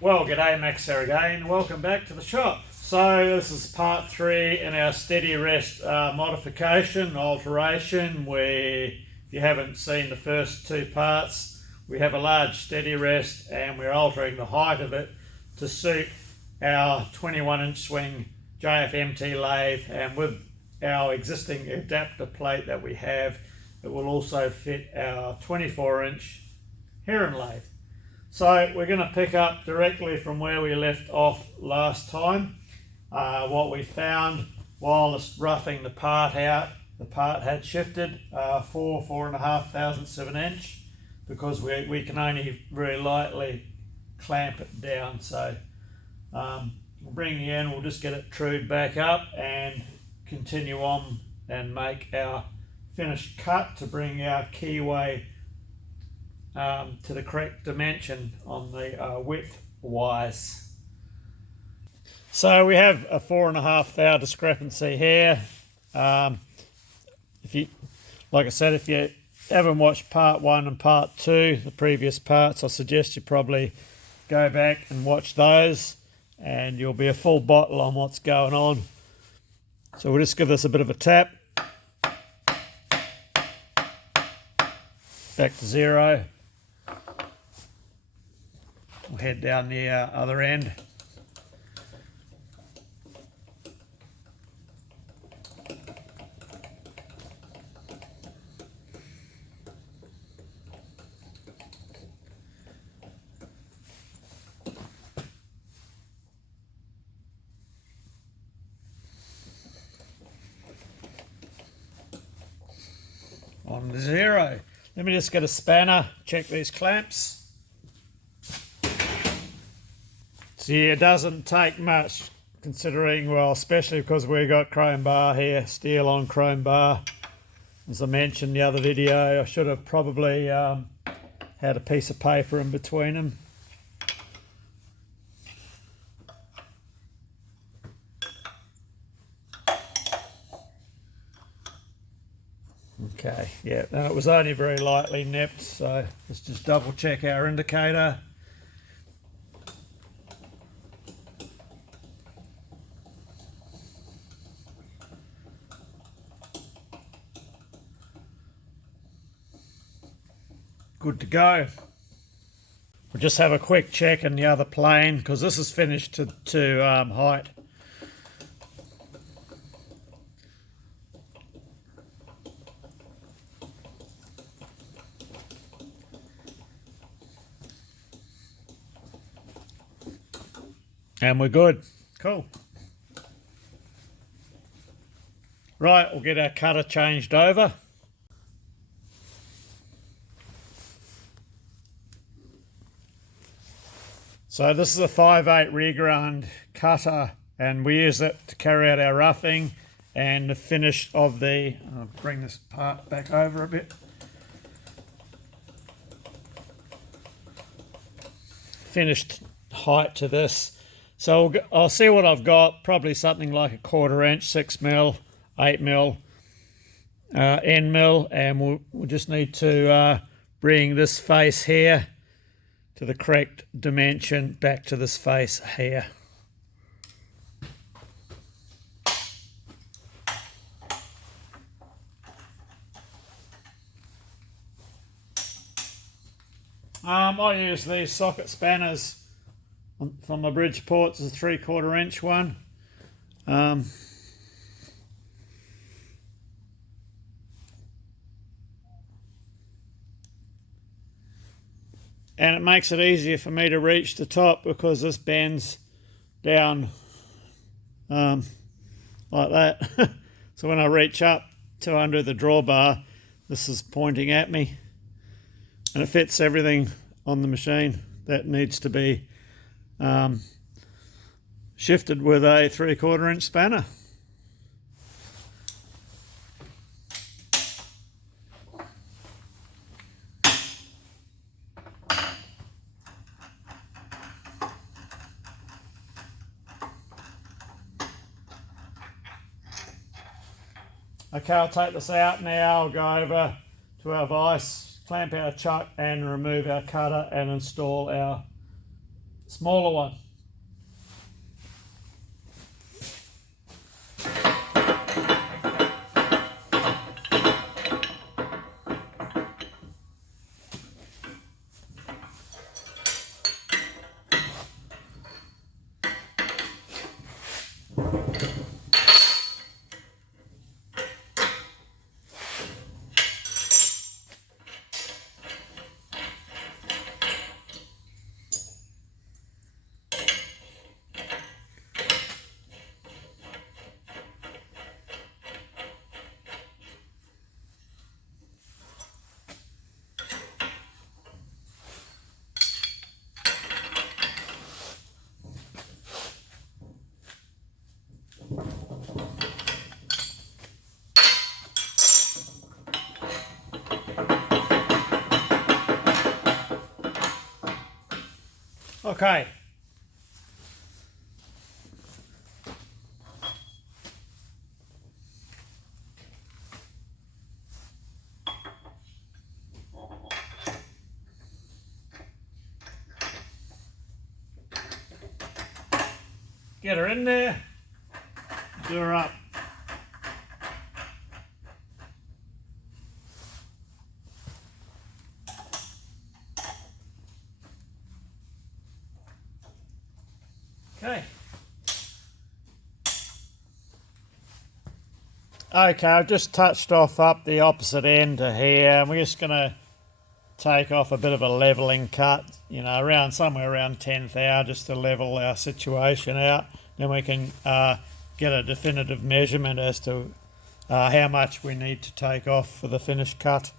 Well, g'day, Max here again. Welcome back to the shop. So this is part 3 in our steady rest modification, alteration, where if you haven't seen the first 2 parts, we have a large steady rest and we're altering the height of it to suit our 21-inch swing JFMT lathe, and with our existing adapter plate that we have, it will also fit our 24-inch Heron lathe. So we're going to pick up directly from where we left off last time. What we found while roughing the part out, the part had shifted 4.5 thousandths of an inch, because we can only very lightly clamp it down. So we'll bring the end, we'll just get it trued back up and continue on and make our finished cut to bring our keyway to the correct dimension on the width wise. So we have a 4.5 thou discrepancy here. If you, like I said, if you haven't watched part 1 and part 2, the previous parts, I suggest you probably go back and watch those, and you'll be a full bottle on what's going on. So we'll just give this a bit of a tap. Back to 0. We'll head down the other end. On to 0. Let me just get a spanner, check these clamps. See, it doesn't take much, considering, well, especially because we got chrome bar here, steel on chrome bar. As I mentioned in the other video, I should have probably had a piece of paper in between them. Okay, yeah, and it was only very lightly nipped, so let's just double check our indicator. Good to go. We'll just have a quick check in the other plane, because this is finished to height. And we're good. Cool. Right, we'll get our cutter changed over. So this is a 5/8 rear grind cutter, and we use it to carry out our roughing and the finish of the, I'll bring this part back over a bit. Finished height to this. So I'll see what I've got, probably something like a 1/4 inch, 6mm, 8mm, end mill, and we'll just need to bring this face here to the correct dimension back to this face here. I use these socket spanners from my Bridgeports, a 3/4 inch one. And it makes it easier for me to reach the top, because this bends down like that. So when I reach up to under the drawbar, this is pointing at me, and it fits everything on the machine that needs to be shifted with a 3/4 inch spanner. Okay, I'll take this out now. I'll go over to our vise, clamp our chuck and remove our cutter and install our smaller one. Okay. Get her in there, do her up. Okay. Okay, I've just touched off up the opposite end to here, and we're just going to take off a bit of a leveling cut, you know, around somewhere around 10th hour, just to level our situation out. Then we can get a definitive measurement as to how much we need to take off for the finished cut.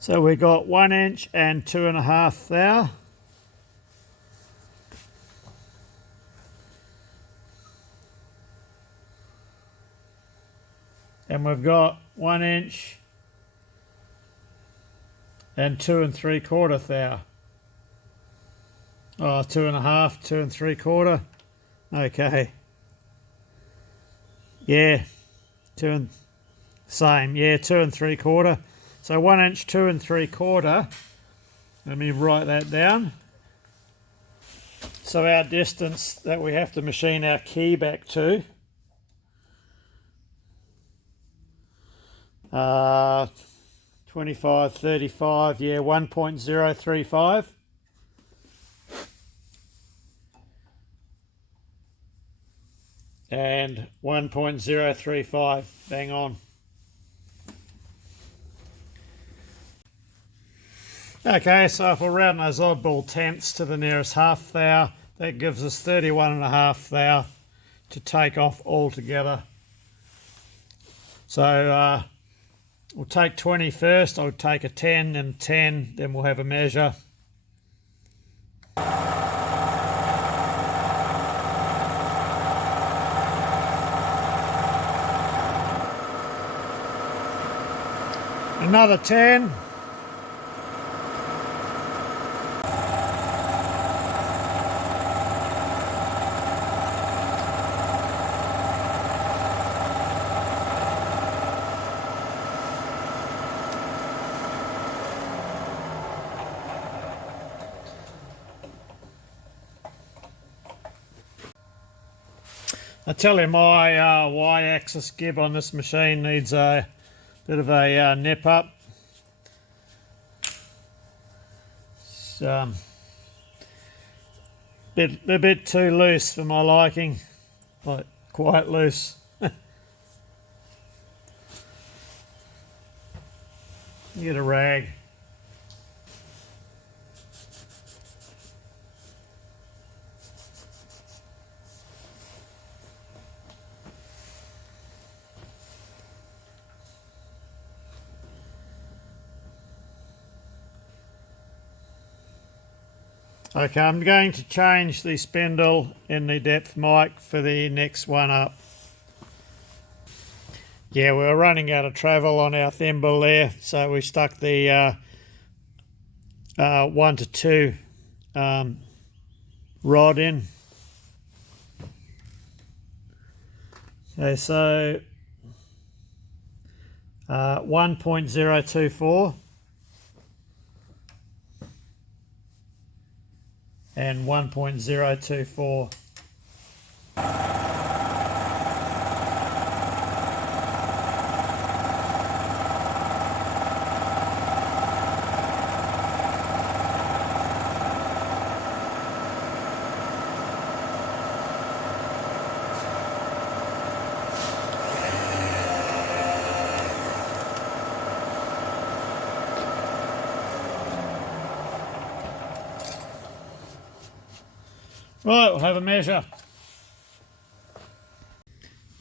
So we got 1 inch and 2.5 thou. And we've got 1 inch and 2 3/4 thou. Oh, 2.5, 2 3/4. Okay. Yeah, same. Yeah, 2 3/4. So 1 inch, 2 3/4. Let me write that down. So our distance that we have to machine our key back to, 25, 35, yeah, 1.035. And 1.035, bang on. Okay, so if we're rounding those oddball tenths to the nearest half thou, that gives us 31.5 thou to take off altogether. So we'll take 20 first, I'll take a 10 and 10, then we'll have a measure. Another 10. I tell you, my Y-axis gib on this machine needs a bit of a nip up. It's a bit too loose for my liking, like quite loose. Get a rag. Okay, I'm going to change the spindle in the depth mic for the next one up. Yeah, we were running out of travel on our thimble there, so we stuck the 1 to 2 rod in. Okay, so 1.024 and 1.024. Right, we'll have a measure.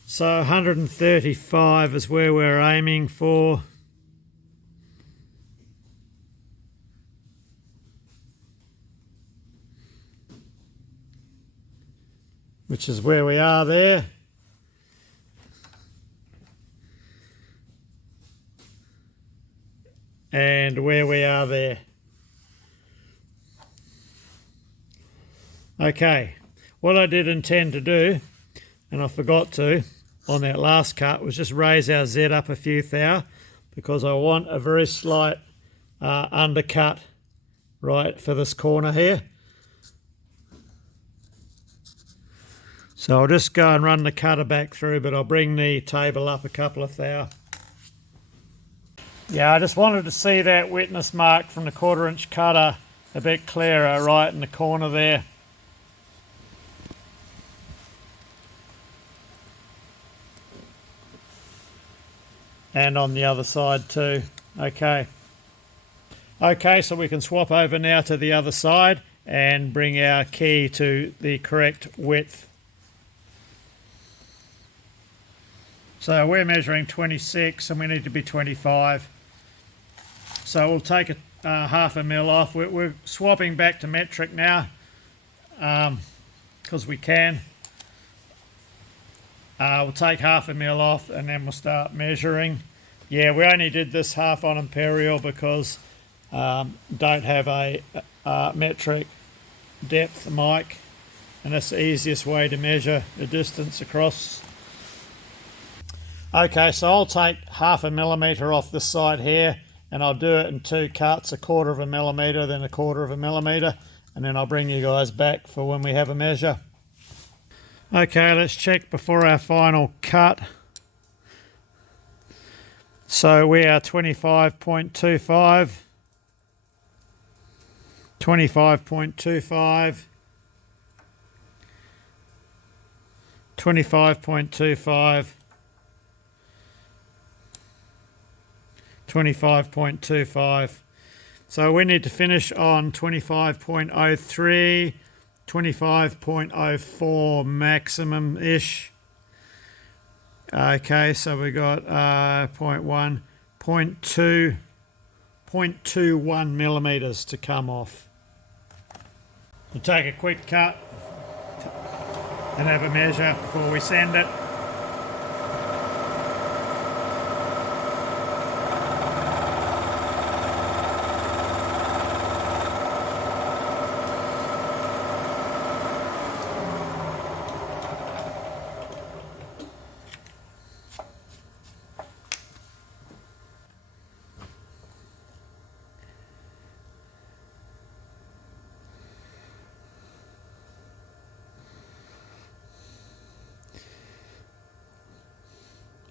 So 135 is where we're aiming for. Which is where we are there. And where we are there. Okay, what I did intend to do, and I forgot to, on that last cut, was just raise our Z up a few thou, because I want a very slight undercut right for this corner here. So I'll just go and run the cutter back through, but I'll bring the table up a couple of thou. Yeah, I just wanted to see that wetness mark from the 1/4 inch cutter a bit clearer right in the corner there. And on the other side too. Okay. Okay, so we can swap over now to the other side and bring our key to the correct width. So we're measuring 26 and we need to be 25. So we'll take a 1/2 mil off. We're swapping back to metric now because we can. We'll take 1/2 mil off and then we'll start measuring. Yeah, we only did this half on imperial because don't have a metric depth mic, and that's the easiest way to measure the distance across. Okay, so I'll take 1/2 millimeter off this side here, and I'll do it in 2 cuts, 1/4 millimeter, then 1/4 millimeter, and then I'll bring you guys back for when we have a measure. Okay, let's check before our final cut. So we are 25.25, 25.25, 25.25, 25.25. So we need to finish on 25.03, 25.04 maximum-ish. Okay, so we got 0.1, 0.2, 0.21 millimeters to come off. We'll take a quick cut and have a measure before we send it.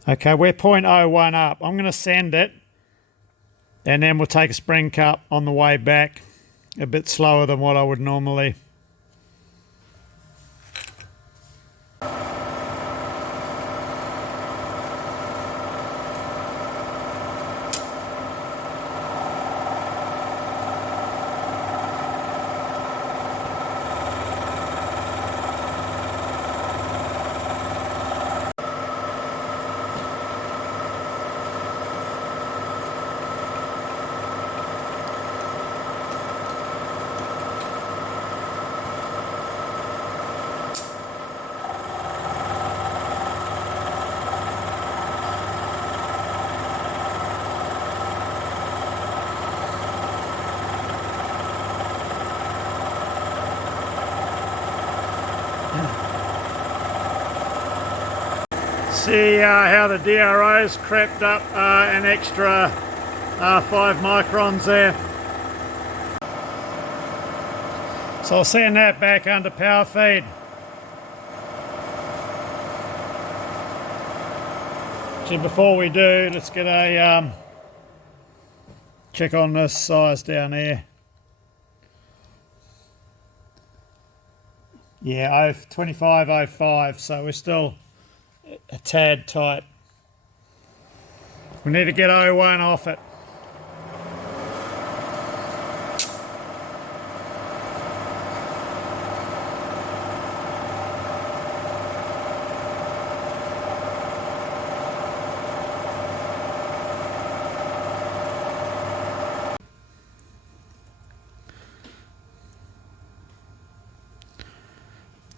Okay, we're 0.01 up. I'm going to send it, and then we'll take a spring cut on the way back, a bit slower than what I would normally. See how the DRO's crept up an extra 5 microns there. So I'll send that back under power feed. So before we do, let's get a check on this size down here. Yeah, 2505, so we're still a tad tight. We need to get 01 off it.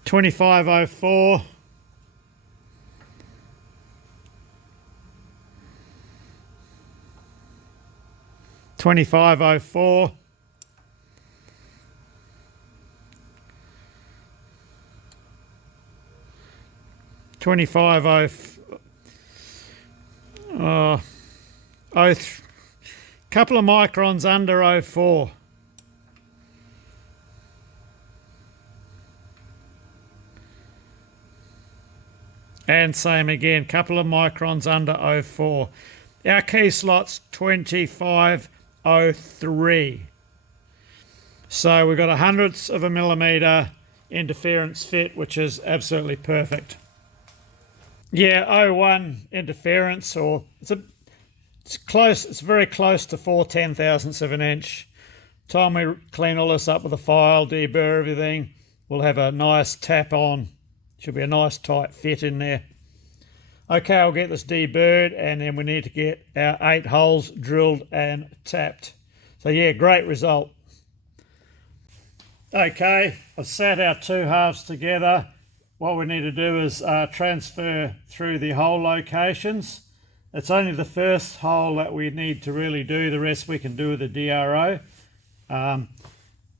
$25.04. $25.04. Couple of microns under 04. And same again, couple of microns under 04. Our key slot's 2503. So we've got 100ths of a millimetre interference fit, which is absolutely perfect. Yeah, 01 interference, or it's close. It's very close to 4/10,000ths of an inch. Time we clean all this up with a file, deburr everything, we'll have a nice tap on. Should be a nice tight fit in there. Okay, I'll get this deburred, and then we need to get our 8 holes drilled and tapped. So yeah, great result. Okay, I've sat our 2 halves together. What we need to do is transfer through the hole locations. It's only the first hole that we need to really do. The rest we can do with the DRO.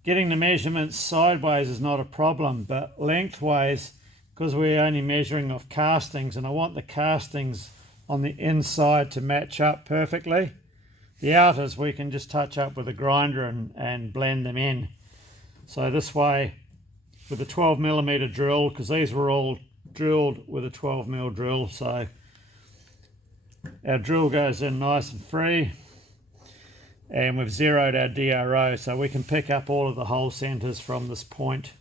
Getting the measurements sideways is not a problem, but lengthways, because we're only measuring off castings, and I want the castings on the inside to match up perfectly. The outers we can just touch up with a grinder and blend them in. So this way, with a 12mm drill, because these were all drilled with a 12mm drill, so our drill goes in nice and free, and we've zeroed our DRO, so we can pick up all of the hole centers from this point.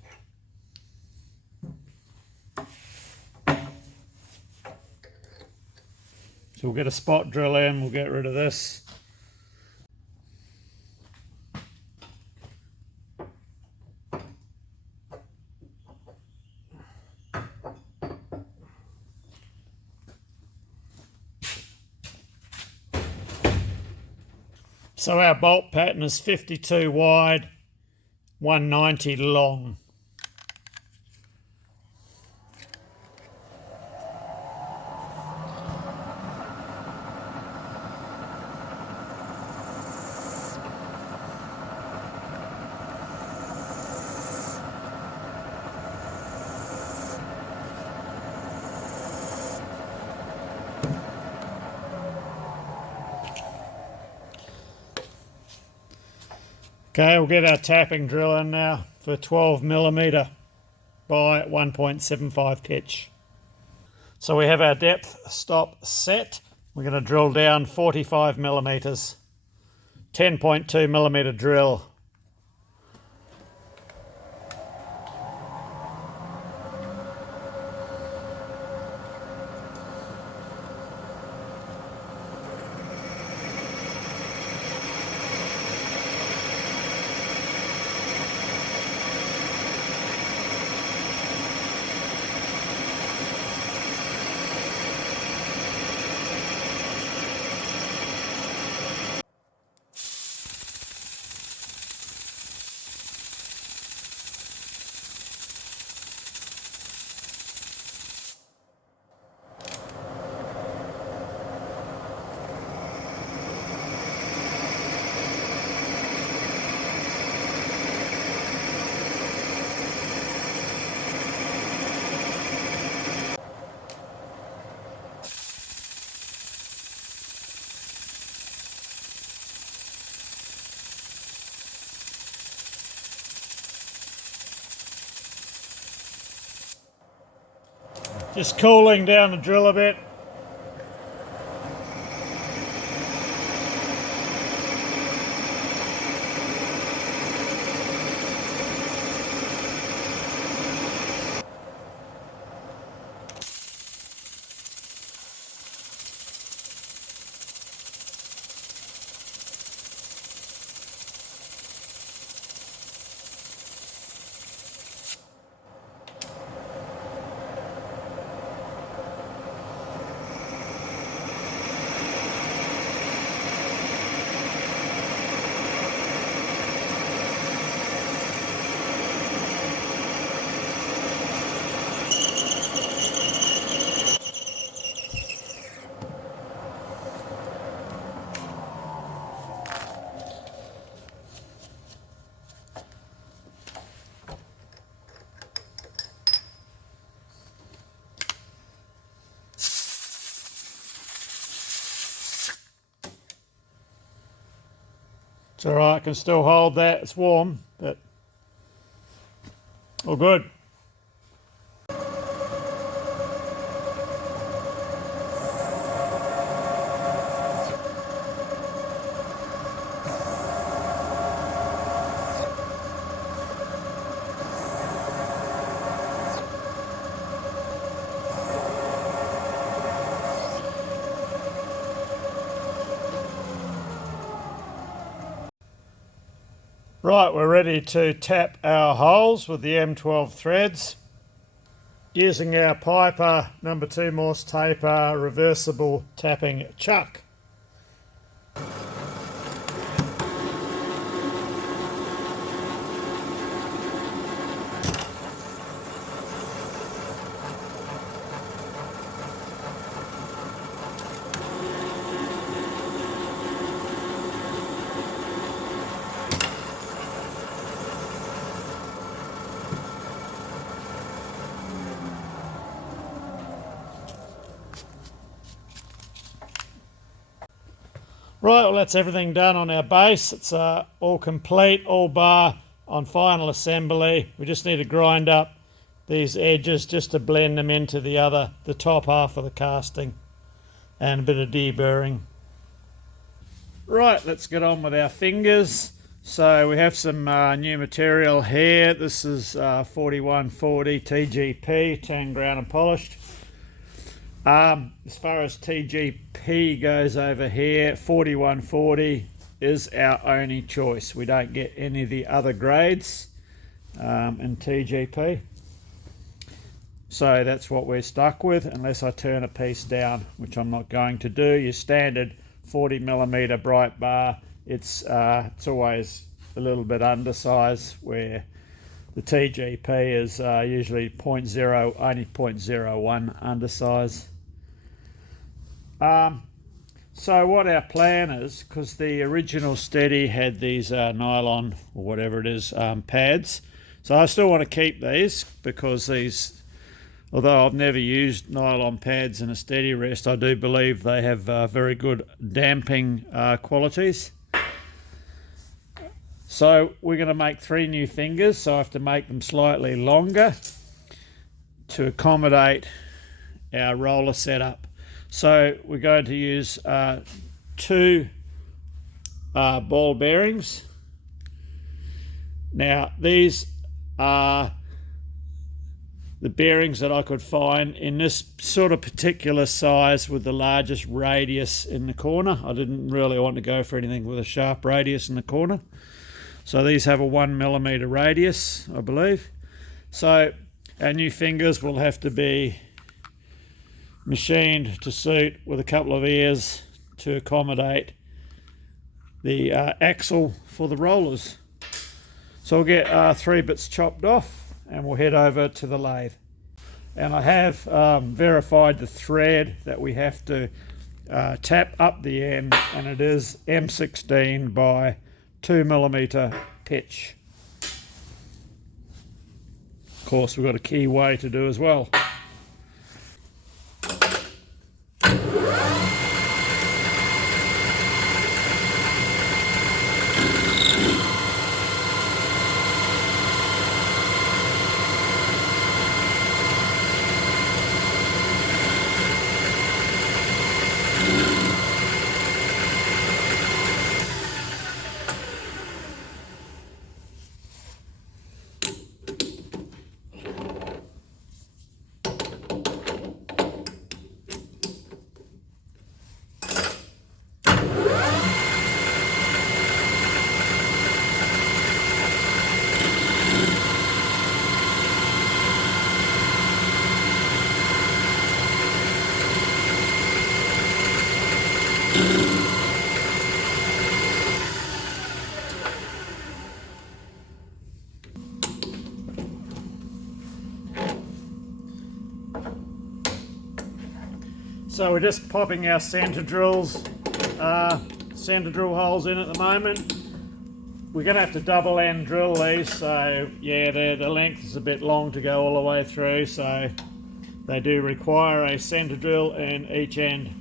So we'll get a spot drill in, we'll get rid of this. So our bolt pattern is 52 wide, 190 long. Okay, we'll get our tapping drill in now for 12mm by 1.75 pitch. So we have our depth stop set. We're going to drill down 45 millimeters, 10.2 millimeter drill. Just cooling down the drill a bit. It's alright, I can still hold that, it's warm, but all good. Right, we're ready to tap our holes with the M12 threads using our Piper number 2 Morse taper reversible tapping chuck. Right, well that's everything done on our base. It's all complete, all bar on final assembly. We just need to grind up these edges just to blend them into the top half of the casting, and a bit of deburring. Right, let's get on with our fingers. So we have some new material here. This is 4140 TGP, tan ground and polished. As far as TGP goes over here, 4140 is our only choice. We don't get any of the other grades in TGP. So that's what we're stuck with, unless I turn a piece down, which I'm not going to do. Your standard 40mm bright bar, it's always a little bit undersized, where the TGP is usually only 0.01 undersize. So what our plan is, because the original Steady had these nylon or whatever it is pads, so I still want to keep these, because these, although I've never used nylon pads in a Steady rest, I do believe they have very good damping qualities. So we're going to make 3 new fingers, so I have to make them slightly longer to accommodate our roller setup. So we're going to use 2 ball bearings. Now these are the bearings that I could find in this sort of particular size with the largest radius in the corner. I didn't really want to go for anything with a sharp radius in the corner. So these have a 1mm radius, I believe. So our new fingers will have to be machined to suit with a couple of ears to accommodate the axle for the rollers. So we'll get 3 bits chopped off and we'll head over to the lathe. And I have verified the thread that we have to tap up the end, and it is M16 by 2mm pitch. Of course, we've got a keyway to do as well. So we're just popping our centre drill holes in at the moment. We're going to have to double end drill these, so yeah, the length is a bit long to go all the way through, so they do require a centre drill in each end.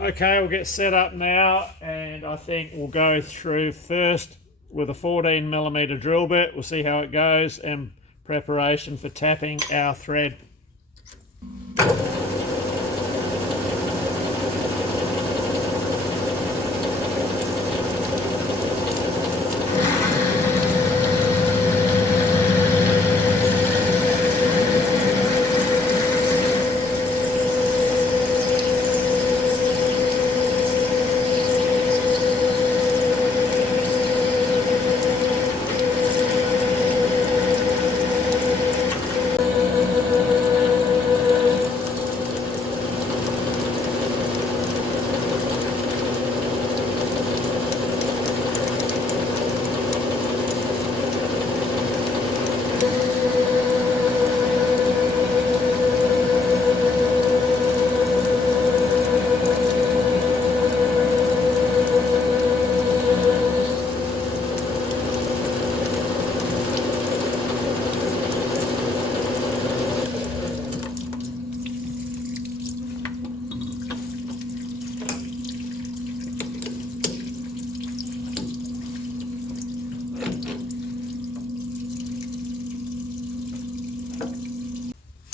Okay, we'll get set up now, and I think we'll go through first with a 14mm drill bit. We'll see how it goes in preparation for tapping our thread.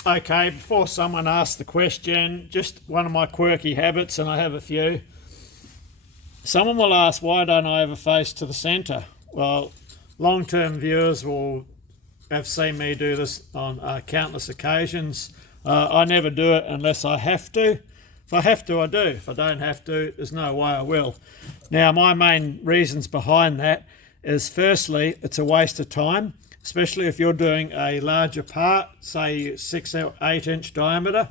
Okay, before someone asks the question, just one of my quirky habits, and I have a few. Someone will ask, why don't I ever face to the centre? Well, long-term viewers will have seen me do this on countless occasions. I never do it unless I have to. If I have to, I do. If I don't have to, there's no way I will. Now, my main reasons behind that is, firstly, it's a waste of time, especially if you're doing a larger part, say 6 or 8 inch diameter,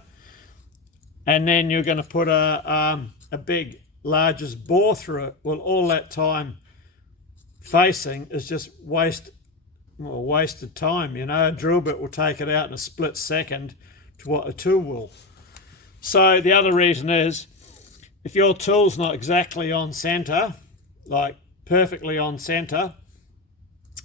and then you're going to put a big largest bore through it. Well, all that time facing is just wasted time. You know, a drill bit will take it out in a split second to what a tool will. So the other reason is, if your tool's not exactly on center, like perfectly on center,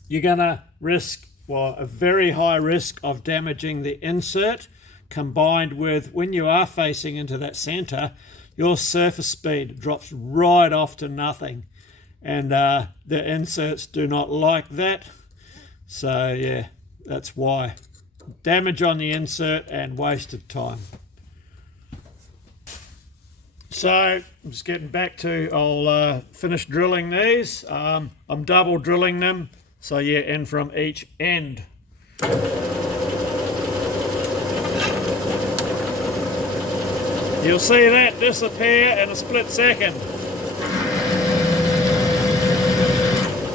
you're going to risk, well, a very high risk of damaging the insert, combined with, when you are facing into that center, your surface speed drops right off to nothing. And the inserts do not like that. So yeah, that's why. Damage on the insert and wasted time. So I'm just getting back to, I'll finish drilling these. I'm double drilling them, so yeah, in from each end. You'll see that disappear in a split second.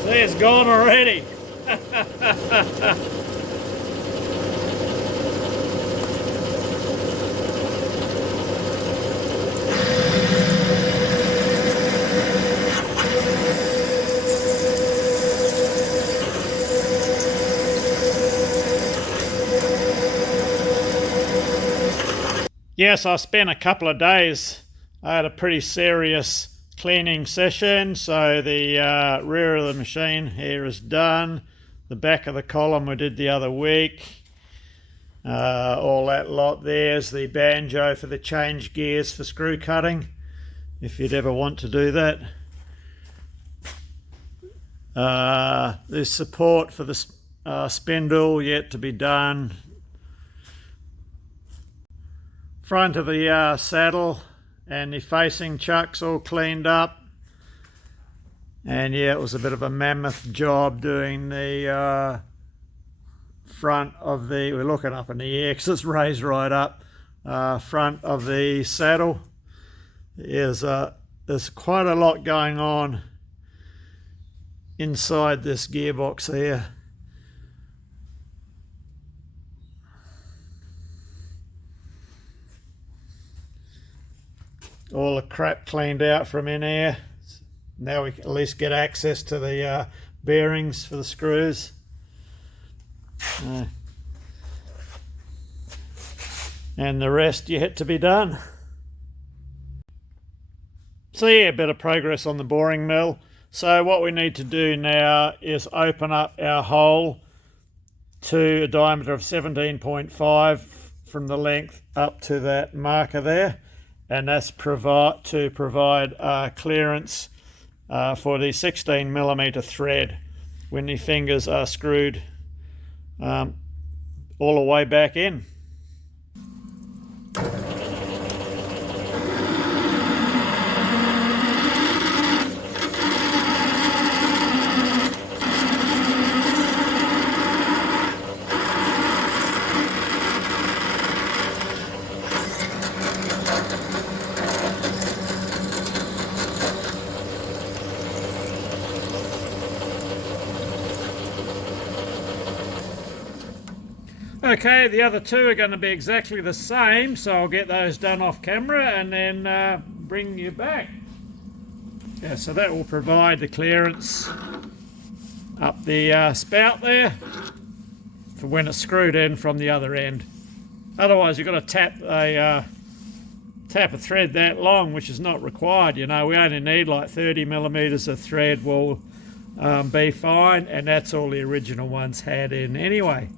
See, it's gone already. Yes, I spent a couple of days. I had a pretty serious cleaning session. So the rear of the machine here is done. The back of the column we did the other week. All that lot. There's the banjo for the change gears for screw cutting, if you'd ever want to do that. There's support for the spindle yet to be done. Front of the saddle and the facing chucks all cleaned up. And yeah, it was a bit of a mammoth job doing the front of the, we're looking up in the air because it's raised right up, front of the saddle. There's quite a lot going on inside this gearbox here. All the crap cleaned out from in here. Now we can at least get access to the bearings for the screws. And the rest yet to be done. So yeah, a bit of progress on the boring mill. So what we need to do now is open up our hole to a diameter of 17.5 from the length up to that marker there. And that's to provide clearance for the 16mm thread when the fingers are screwed all the way back in. Okay, the other two are going to be exactly the same, so I'll get those done off camera and then bring you back. Yeah, so that will provide the clearance up the spout there for when it's screwed in from the other end. Otherwise you've got to tap a thread that long, which is not required. You know, we only need like 30mm of thread will be fine, and that's all the original ones had in anyway.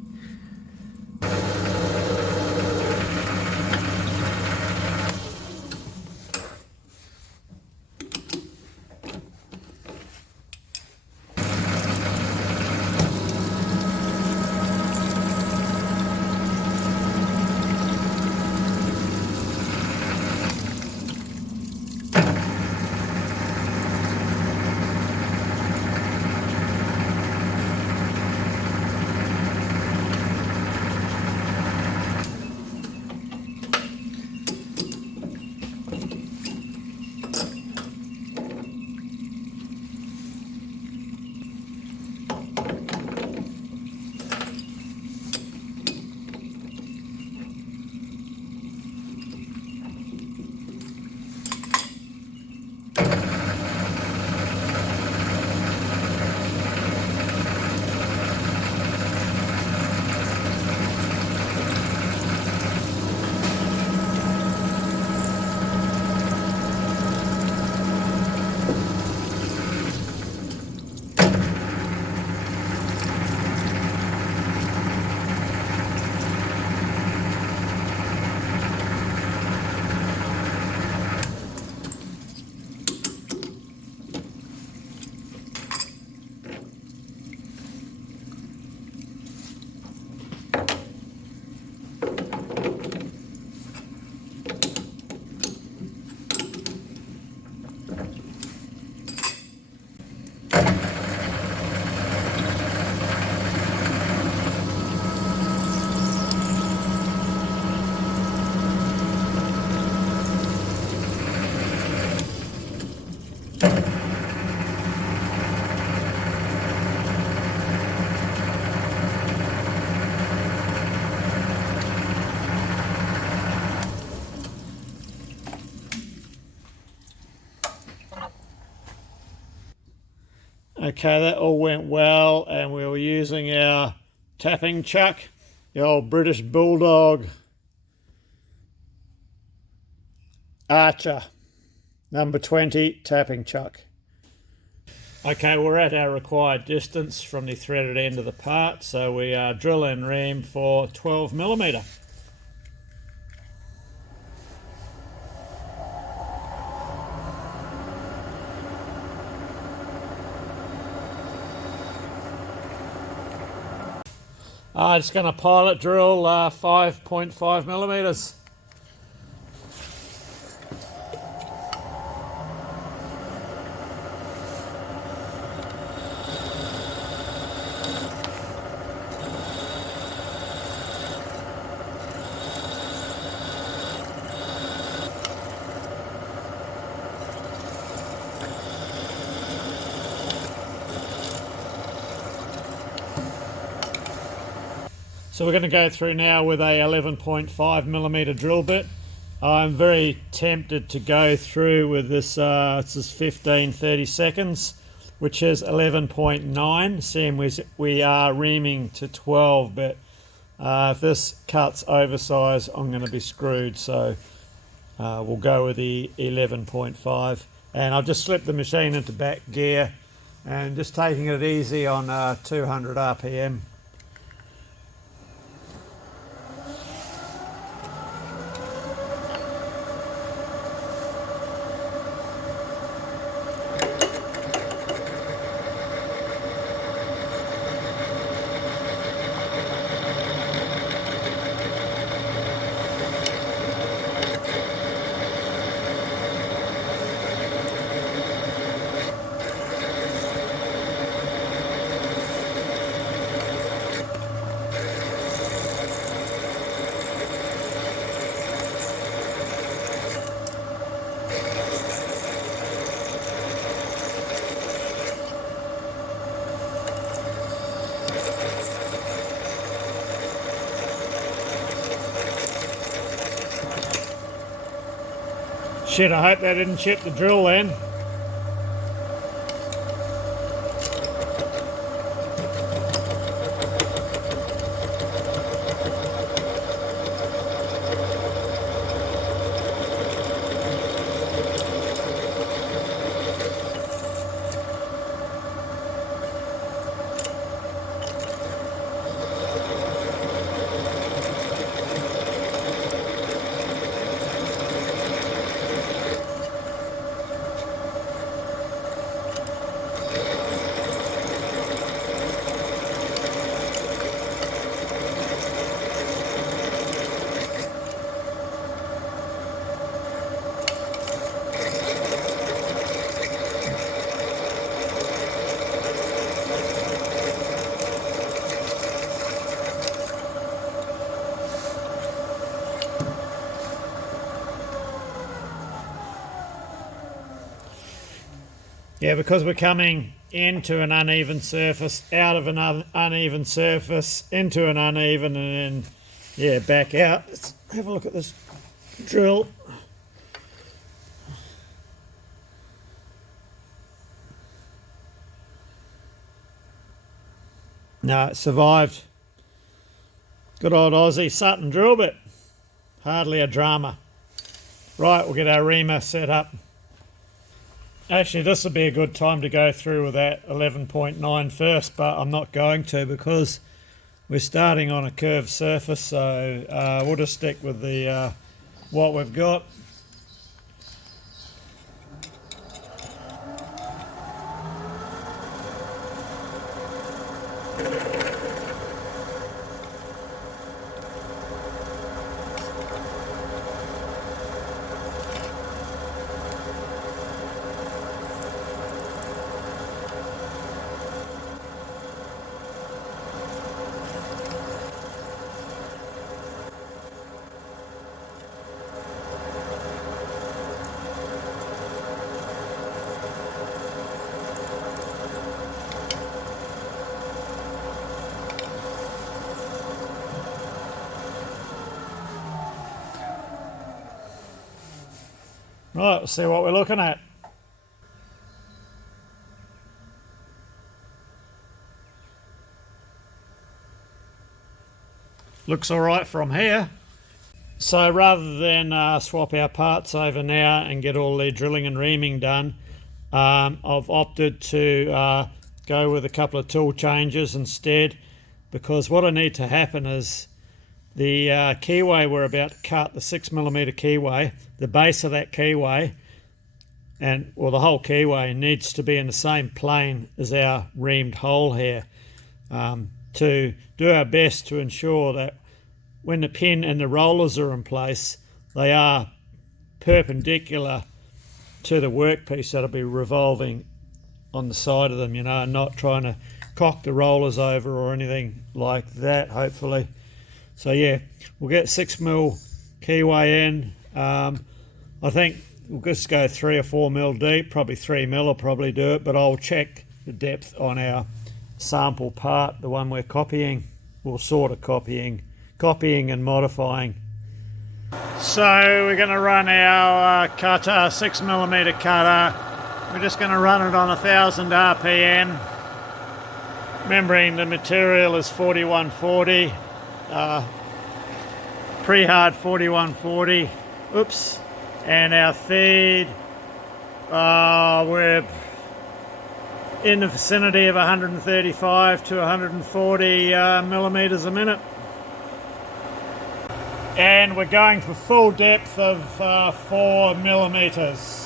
Okay, that all went well, and we were using our tapping chuck, the old British Bulldog Archer number 20 tapping chuck. Okay, we're at our required distance from the threaded end of the part, so we drill and ream for 12mm. Just going to pilot drill 5.5mm. So we're going to go through now with a 11.5mm drill bit. I'm very tempted to go through with this, this is 15-30 seconds, which is 11.9, seeing we are reaming to 12, but if this cuts oversize, I'm going to be screwed, so we'll go with the 11.5. And I've just slipped the machine into back gear and just taking it easy on 200 RPM. Shit, I hope that didn't chip the drill then. Yeah, because we're coming into an uneven surface, out of an uneven surface, into an uneven, and then, yeah, back out. Let's have a look at this drill. No, it survived. Good old Aussie Sutton drill bit. Hardly a drama. Right, we'll get our reamer set up. Actually, this would be a good time to go through with that 11.9 first, but I'm not going to because we're starting on a curved surface, so we'll just stick with the what we've got. Right, we'll see what we're looking at. looks all right from here. So rather than swap our parts over now and get all the drilling and reaming done, I've opted to go with a couple of tool changes instead, because what I need to happen is the keyway we're about to cut, the 6mm keyway, the base of that keyway, and well, the whole keyway needs to be in the same plane as our reamed hole here, to do our best to ensure that when the pin and the rollers are in place, they are perpendicular to the workpiece that'll be revolving on the side of them, you know, and not trying to cock the rollers over or anything like that, hopefully. So yeah, we'll get 6mm keyway in. I think we'll just go 3 or 4mm deep, probably 3mm will probably do it, but I'll check the depth on our sample part, the one we're copying, or sort of copying and modifying. So we're going to run our cutter, 6mm cutter. We're just going to run it on 1000 RPM. Remembering the material is 4140, pre-hard 4140. Oops. And our feed, we're in the vicinity of 135 to 140 millimeters a minute. And we're going for full depth of 4 millimeters.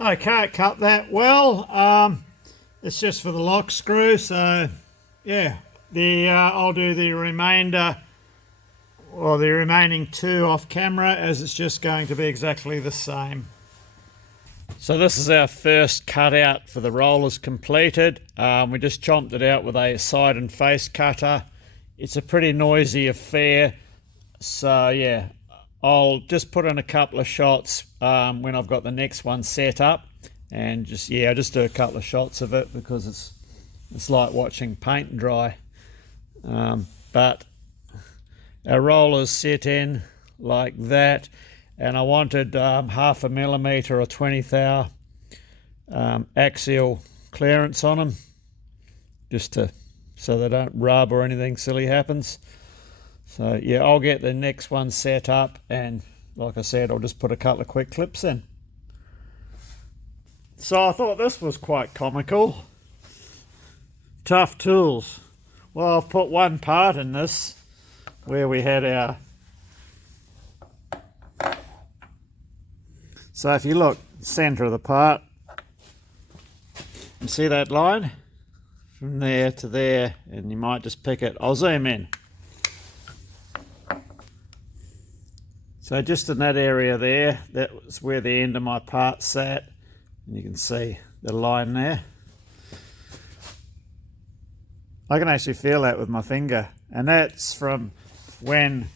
Okay, cut that well. It's just for the lock screw, so yeah, I'll do the remainder, or the remaining 2 off camera, as it's just going to be exactly the same. So this is our first cutout for the rollers completed. We just chomped it out with a side and face cutter. It's a pretty noisy affair, so yeah, I'll just put in a couple of shots when I've got the next one set up, and just I'll just do a couple of shots of it because it's like watching paint dry. But our rollers set in like that, and I wanted 0.5 millimeter or 1/20 thou axial clearance on them, just so they don't rub or anything silly happens. So yeah, I'll get the next one set up, and like I said, I'll just put a couple of quick clips in. So I thought this was quite comical. Tough tools. Well, I've put one part in this where we had our... So if you look, center of the part, you see that line? From there to there, and you might just pick it. I'll zoom in. So just in that area there, that was where the end of my part sat, and you can see the line there. I can actually feel that with my finger, and that's from when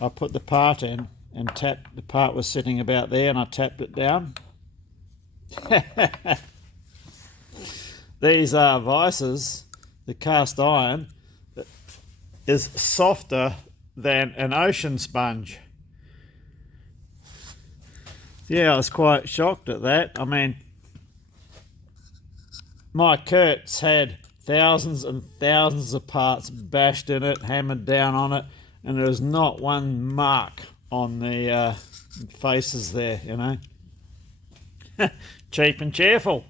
I put the part in and tapped. The part was sitting about there, and I tapped it down. These are vices. The cast iron is softer than an ocean sponge. Yeah, I was quite shocked at that. I mean, my Kurtz had thousands and thousands of parts bashed in it, hammered down on it, and there was not one mark on the faces there, you know. Cheap and cheerful.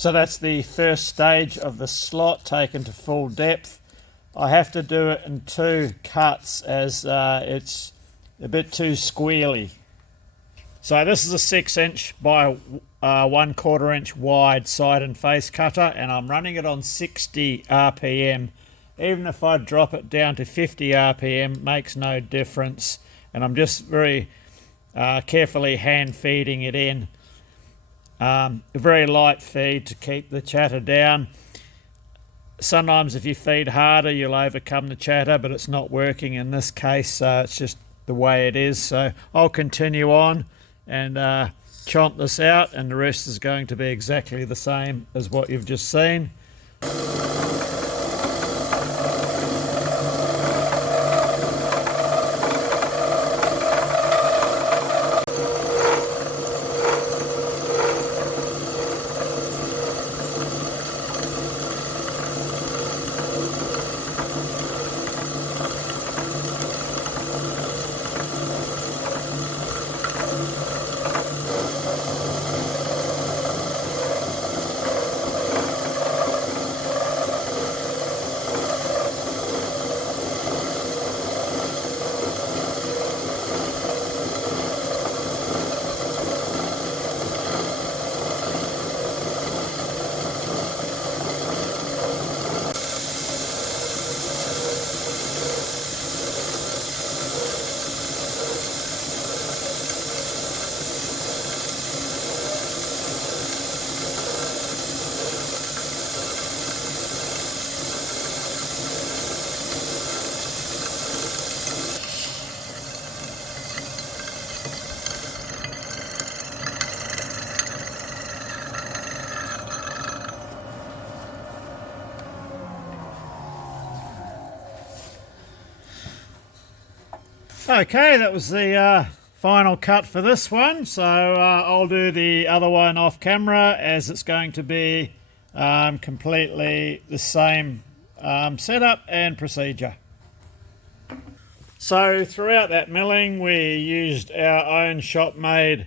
So that's the first stage of the slot taken to full depth. I have to do it in 2 cuts as it's a bit too squealy. So this is a 6" by 1/4 inch wide side and face cutter, and I'm running it on 60 RPM. Even if I drop it down to 50 RPM, makes no difference. And I'm just very carefully hand feeding it in. A very light feed to keep the chatter down. Sometimes if you feed harder, you'll overcome the chatter, but it's not working in this case, so it's just the way it is. So I'll continue on and chomp this out, and the rest is going to be exactly the same as what you've just seen. Okay, that was the final cut for this one, so I'll do the other one off camera, as it's going to be completely the same setup and procedure. So throughout that milling we used our own shop made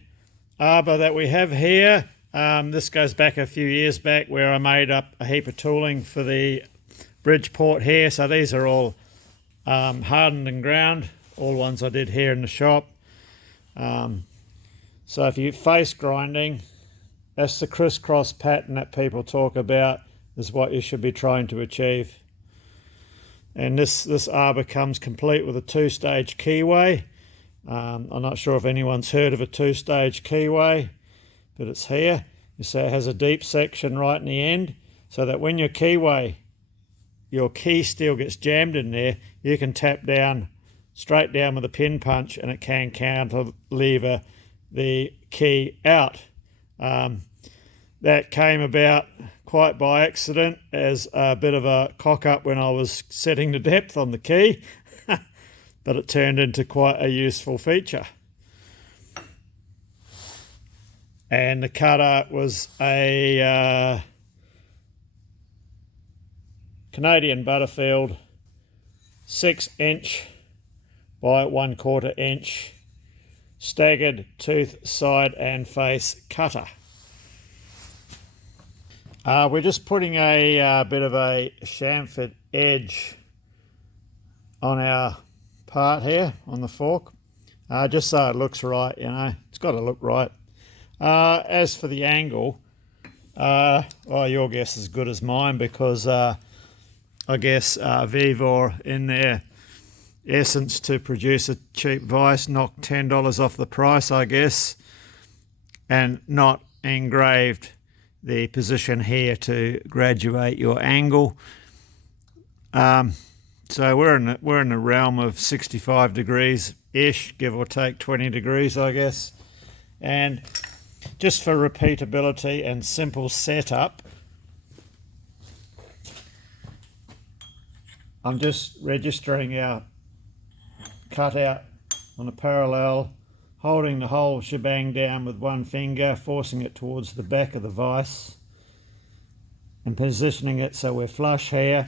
arbor that we have here. This goes back a few years back where I made up a heap of tooling for the Bridgeport here, so these are all hardened and ground. All ones I did here in the shop. So if you face grinding, that's the crisscross pattern that people talk about, is what you should be trying to achieve. And this arbor comes complete with a 2-stage keyway. I'm not sure if anyone's heard of a 2-stage keyway, but it's here. You see it has a deep section right in the end, so that when your keyway, your key steel gets jammed in there, you can tap down straight down with a pin punch and it can cantilever the key out. That came about quite by accident as a bit of a cock up when I was setting the depth on the key, but it turned into quite a useful feature. And the cutter was a Canadian Butterfield 6" by 1/4 inch staggered tooth side and face cutter. We're just putting a bit of a chamfered edge on our part here on the fork, just so it looks right, you know, it's got to look right. As for the angle, well, your guess is as good as mine, because I guess Vivor in their essence to produce a cheap vise knocked $10 off the price, I guess, and not engraved the position here to graduate your angle. So we're in the realm of 65 degrees ish, give or take 20 degrees, I guess. And just for repeatability and simple setup, I'm just registering our cutout on a parallel, holding the whole shebang down with one finger, forcing it towards the back of the vise and positioning it so we're flush here,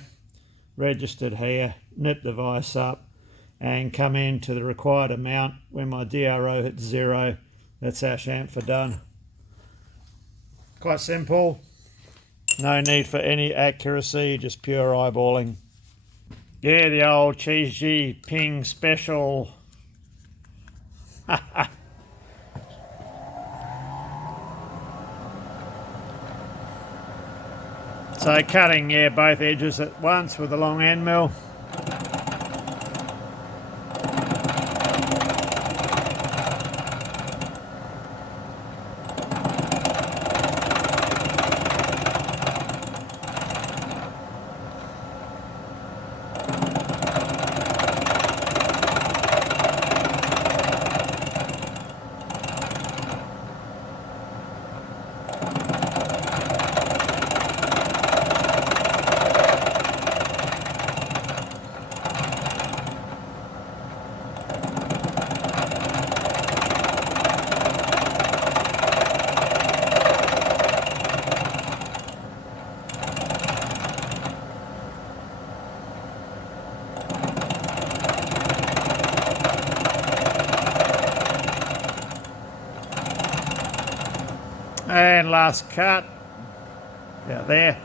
registered here, nip the vise up and come into the required amount. When my DRO hits 0, that's our chamfer done. Quite simple. No need for any accuracy, just pure eyeballing. Yeah, the old cheesy ping special. So cutting, yeah, both edges at once with a long end mill. And last cut, out there.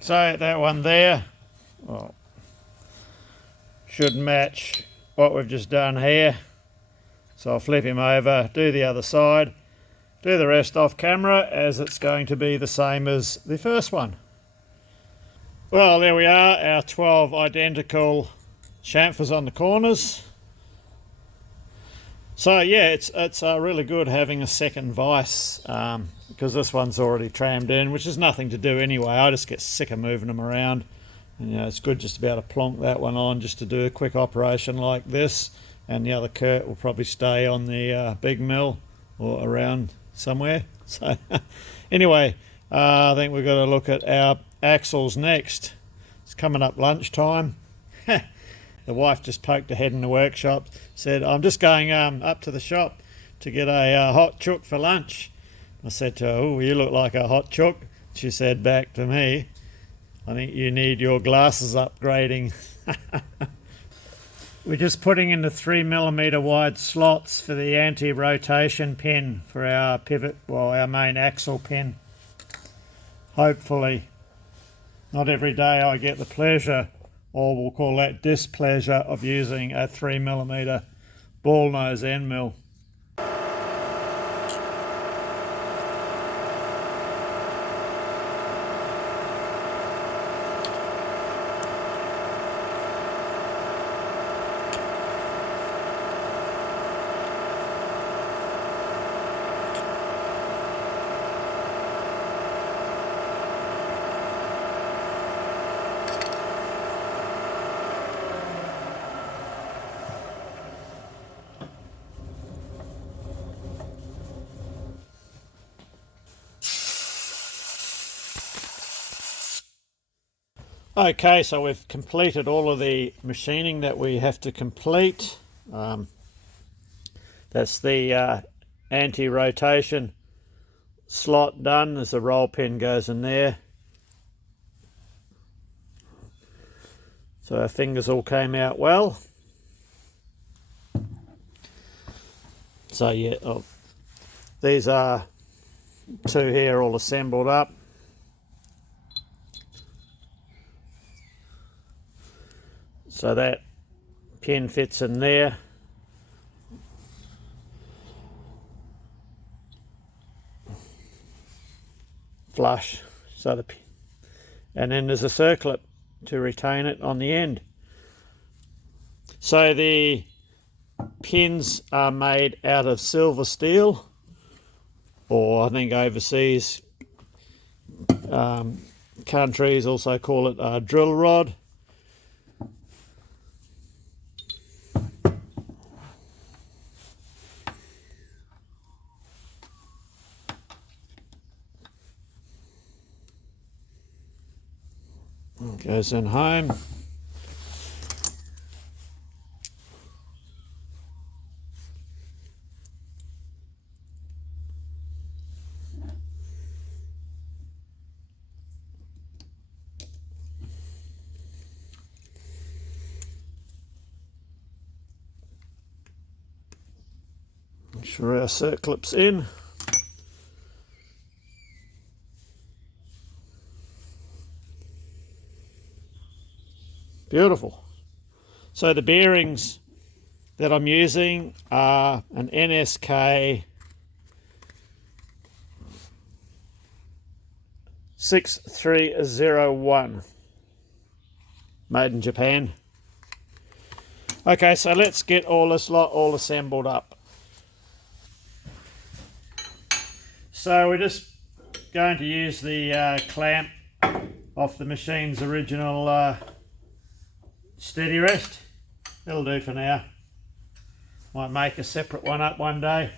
So that one there, well, should match what we've just done here. So I'll flip him over, do the other side, do the rest off camera, as it's going to be the same as the first one. Well, there we are, our 12 identical chamfers on the corners. So yeah, it's really good having a second vise, because this one's already trammed in, which is nothing to do anyway. I just get sick of moving them around, and you know, it's good just to be able to plonk that one on just to do a quick operation like this, and the other Kurt will probably stay on the big mill or around somewhere. So anyway, I think we've got to look at our axles next. It's coming up lunchtime. The wife just poked her head in the workshop, said, I'm just going up to the shop to get a hot chook for lunch. I said to her, oh, you look like a hot chook. She said back to me, I think you need your glasses upgrading. We're just putting in the 3mm wide slots for the anti-rotation pin for our pivot, well, our main axle pin. Hopefully. Not every day I get the pleasure, or we'll call that displeasure, of using a 3mm ball nose end mill. Okay, so we've completed all of the machining that we have to complete. That's the anti-rotation slot done as the roll pin goes in there. So our fingers all came out well. So yeah, these are two here all assembled up. So that pin fits in there. Flush. So the pin. And then there's a circlip to retain it on the end. So the pins are made out of silver steel, or I think overseas countries also call it a drill rod. Goes in home. Make sure our circlip's in. Beautiful. So the bearings that I'm using are an NSK 6301, made in Japan. Okay, so let's get all this lot all assembled up. So we're just going to use the clamp off the machine's original steady rest. It'll do for now. Might make a separate one up one day.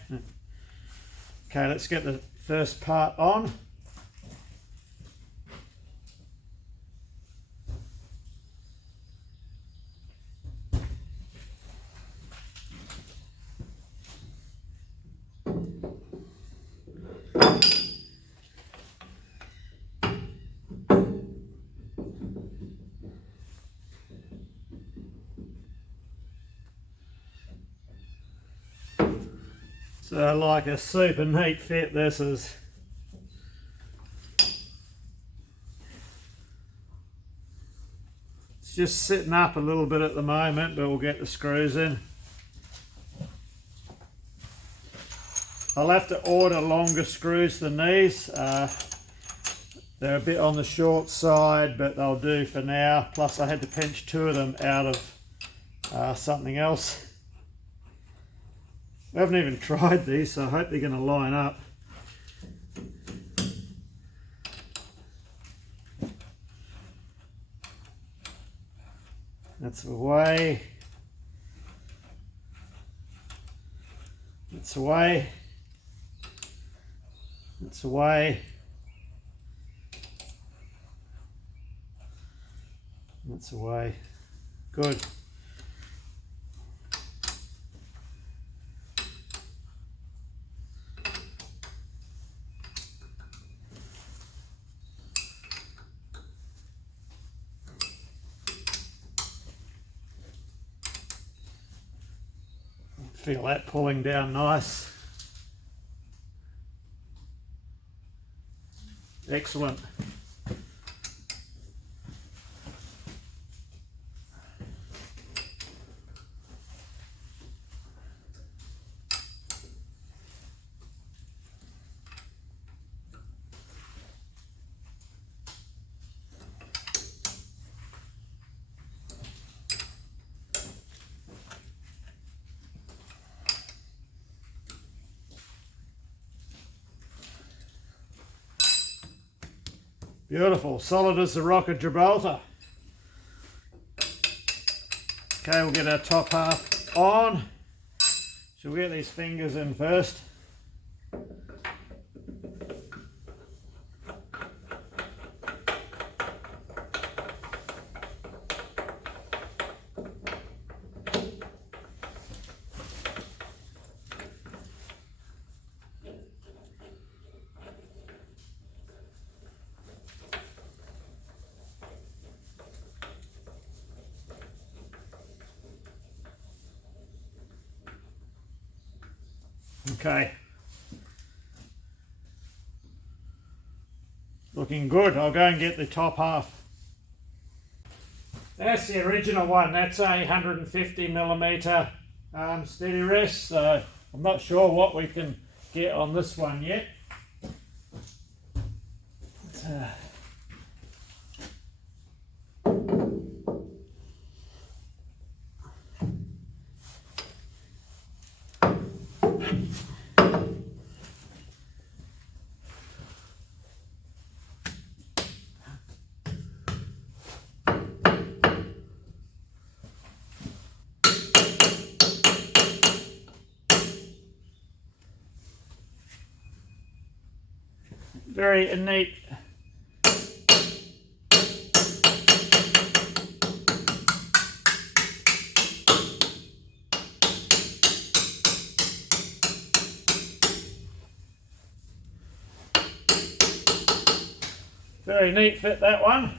Okay, let's get the first part on. So like a super neat fit this is. It's just sitting up a little bit at the moment, but we'll get the screws in. I'll have to order longer screws than these. They're a bit on the short side, but they'll do for now. Plus I had to pinch two of them out of something else. I haven't even tried these, so I hope they're going to line up. That's away. That's away. That's away. That's away. Good. Feel that pulling down nice. Excellent. Beautiful, solid as the rock of Gibraltar. Okay, we'll get our top half on. Shall we get these fingers in first? Okay, looking good. I'll go and get the top half. That's the original one. That's a 150mm steady rest, so I'm not sure what we can get on this one yet. Very neat Very neat fit, that one.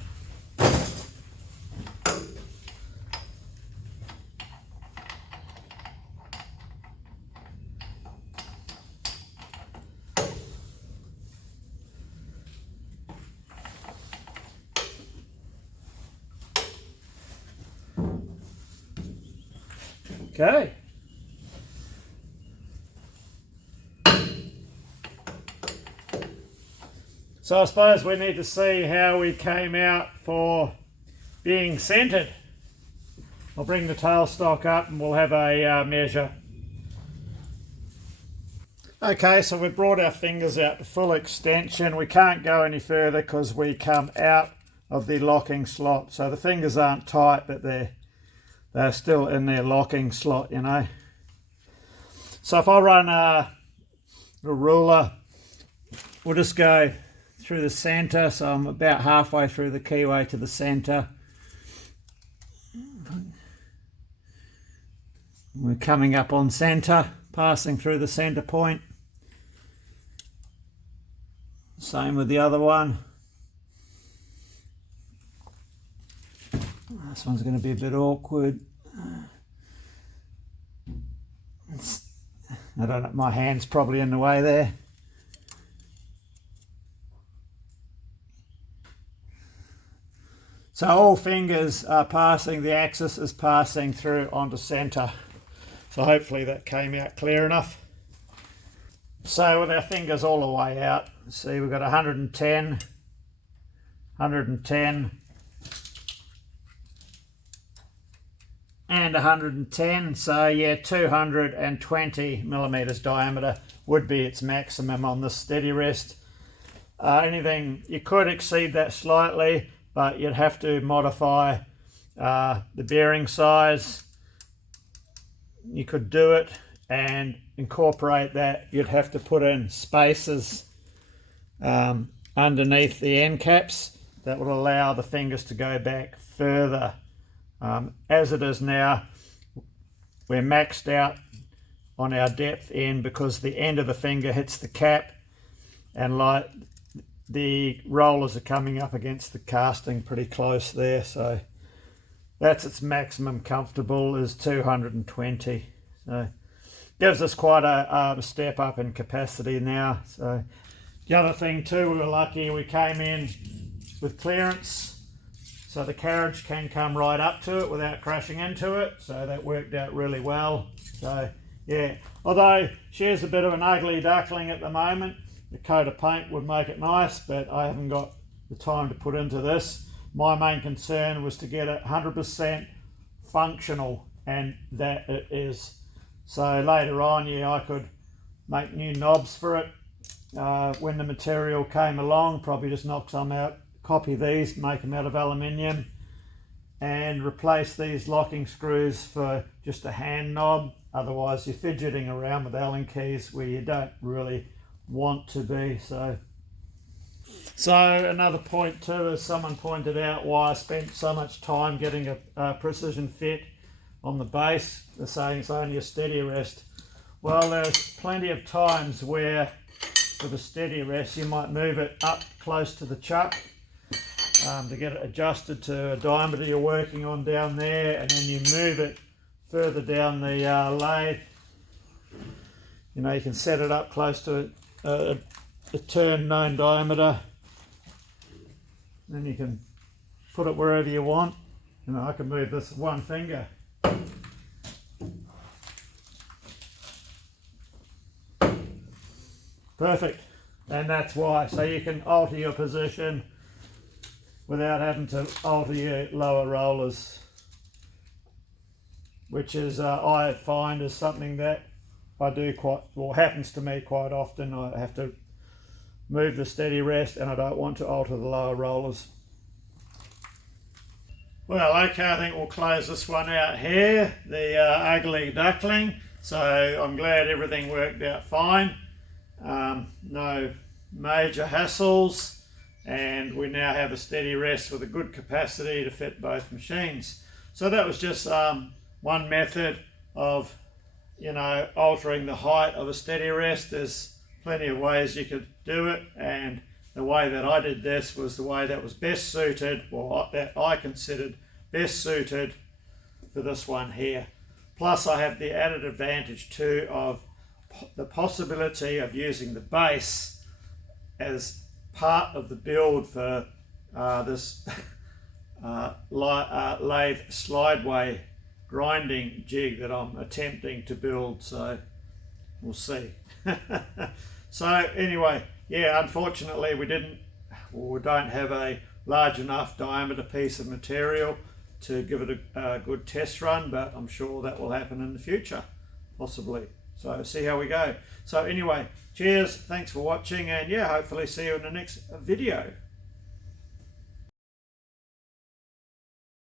Okay. So I suppose we need to see how we came out for being centered. I'll bring the tailstock up and we'll have a measure. Okay, so we've brought our fingers out to full extension. We can't go any further because we come out of the locking slot. So the fingers aren't tight, but they're still in their locking slot, you know. So if I run a ruler, we'll just go through the center. So I'm about halfway through the keyway to the center. We're coming up on center, passing through the center point. Same with the other one. This one's going to be a bit awkward. I don't know, my hand's probably in the way there. So all fingers are passing, the axis is passing through onto center. So hopefully that came out clear enough. So with our fingers all the way out, see we've got 110, 110, and 110. So yeah, 220 millimeters diameter would be its maximum on this steady rest. Anything, you could exceed that slightly, but you'd have to modify the bearing size. You could do it and incorporate that. You'd have to put in spacers underneath the end caps that would allow the fingers to go back further. As it is now, we're maxed out on our depth end because the end of the finger hits the cap, and like the rollers are coming up against the casting pretty close there, so that's its maximum comfortable is 220. So gives us quite a step up in capacity now. So the other thing too, we were lucky we came in with clearance, so the carriage can come right up to it without crashing into it, so that worked out really well. So yeah, although she's a bit of an ugly duckling at the moment, the coat of paint would make it nice, but I haven't got the time to put into this. My main concern was to get it 100% functional, and that it is. So later on, yeah, I could make new knobs for it when the material came along, probably just knock some out, copy these, make them out of aluminium, and replace these locking screws for just a hand knob. Otherwise you're fidgeting around with Allen keys where you don't really want to be. So another point too, as someone pointed out, why I spent so much time getting a precision fit on the base. They're saying it's only a steady rest. Well, there's plenty of times where with a steady rest you might move it up close to the chuck to get it adjusted to a diameter you're working on down there, and then you move it further down the lathe. You know, you can set it up close to a turn known diameter, then you can put it wherever you want. You know, I can move this one finger. Perfect, and that's why. So you can alter your position without having to alter your lower rollers, which is I find is something that I do quite, well, happens to me quite often. I have to move the steady rest and I don't want to alter the lower rollers. Well, okay, I think we'll close this one out here, the ugly duckling. So I'm glad everything worked out fine. No major hassles, and we now have a steady rest with a good capacity to fit both machines. So that was just one method of, you know, altering the height of a steady rest. There's plenty of ways you could do it, and the way that I did this was the way that was best suited, or that I considered best suited for this one here. Plus I have the added advantage too of the possibility of using the base as part of the build for this lathe slideway grinding jig that I'm attempting to build, so we'll see. So anyway, yeah, unfortunately we don't have a large enough diameter piece of material to give it a good test run, but I'm sure that will happen in the future, possibly. So see how we go. So anyway, cheers, thanks for watching, and yeah, hopefully see you in the next video.